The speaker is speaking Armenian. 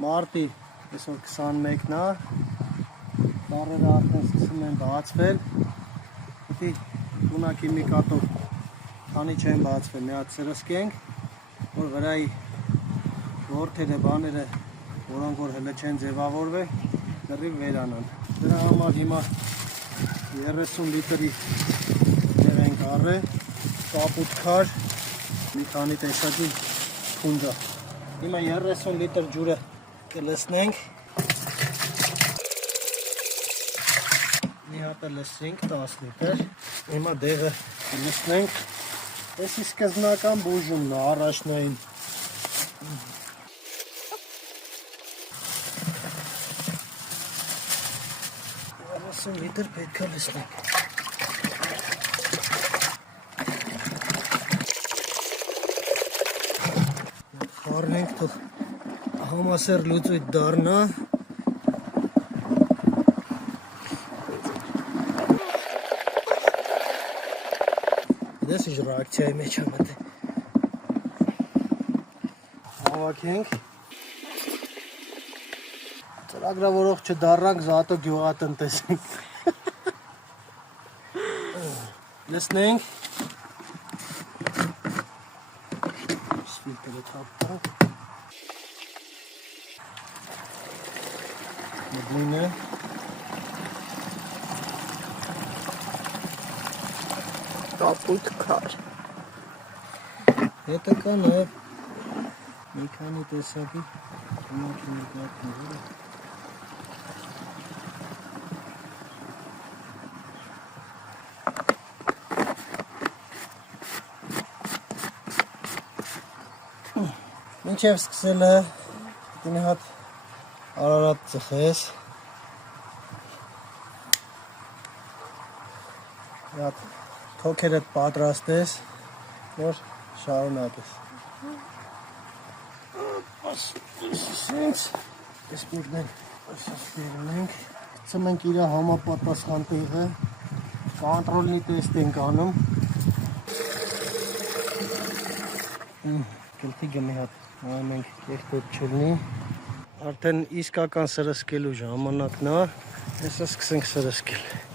Մարտի այսօր 21-ն է, ծառերը արդեն սկսում են բացվել, պիտի ունակի մի կատով, քանի չեն բացվել, մի հատ սրսկենք, որ վրայի որդերը, բաները, որոնք որ հլը չեն ձևավորվել, դրիվ վերանան։ Դրա համար հիմա 30 լիտրի դեր ենք առել, կապուտ քար, մի քանի տեսակի փունջա։ Հիմա 30 լիտր ջուրը կլսնենք, մի հատը լսենք 10 լիտր, հիմա դեղը կլսնենք, եսի սկզբնական բուժումն է, առաջնային։ 30 լիտր պետք է լսնենք։ Խառնենք, թող համասեր լուծույթ դառնա։ Դες ինչ ռեակցիայի մեջ է մտել։ Հավաքենք։ Ծրագրավորող չդառնանք, զատո գյուղատնտեսենք։ Լսնենք։ Ֆիլտրը թափանք։ Մդինը։ Կապուտ քար։ Հետը կա նաև մի քանի տեսակի ունակի նկատները։ Մինչև սկսելը մի հատ արարատ ծխես, մի հատ թոքերդ պատրաստես, որ շարունակես։ Սենց, ես միրդեն ասասվերնենք, ծմենք իրա համապատասխան տեղը, կանտրոլնի տեստ ենք անում, կլթիգը մի հատ նայում ենք կեղտոտ չլնի, արդեն իսկական սրսկելու ժամանակն է, հեսա սկսենք սրսկել։